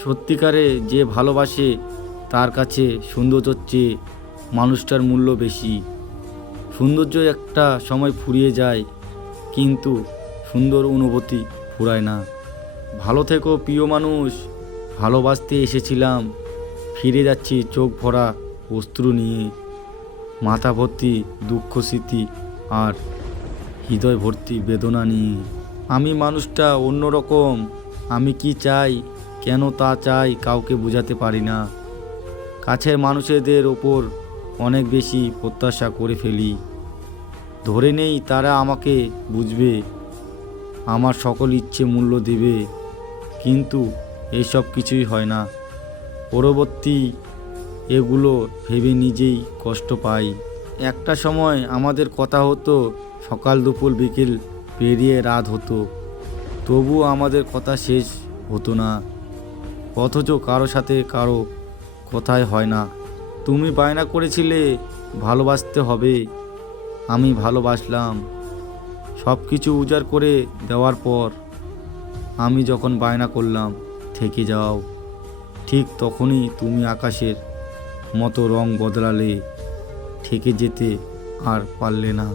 সত্যিকারে যে ভালোবাসে তার কাছে সৌন্দর্যের চেয়ে মানুষটার মূল্য বেশি। সৌন্দর্য একটা সময় ফুরিয়ে যায়, কিন্তু সুন্দর অনুভূতি ফুরায় না। ভালো থেকো প্রিয় মানুষ। ভালোবাসতে এসেছিলাম, ফিরে যাচ্ছি চোখ ভরা অশ্রু নিয়ে, মাথা ভর্তি দুঃখ স্মৃতি আর হৃদয় ভর্তি বেদনা নিয়ে। আমি মানুষটা অন্যরকম। আমি কি চাই, কেন তা চাই কাউকে বোঝাতে পারি না। কাছের মানুষদের ওপর অনেক বেশি প্রত্যাশা করে ফেলি। ধরে নেই তারা আমাকে বুঝবে, আমার সকল ইচ্ছে মূল্য দেবে, কিন্তু এসব কিছুই হয় না। পরবর্তী এগুলো ভেবে নিজেই কষ্ট পাই। একটা সময় আমাদের কথা হতো, সকাল দুপুর বিকেল পেরিয়ে রাত হতো, তবুও আমাদের কথা শেষ হতো না। অথচ কারো সাথে কারো কথাই হয় না। তুমি বায়না করেছিলে ভালোবাসতে হবে, আমি ভালোবাসলাম। সব কিছু উজাড় করে দেওয়ার পর আমি যখন বায়না করলাম থেকে যাও, ঠিক তখনই তুমি আকাশের মতো রং বদলালে, থেকে যেতে আর পারলে না।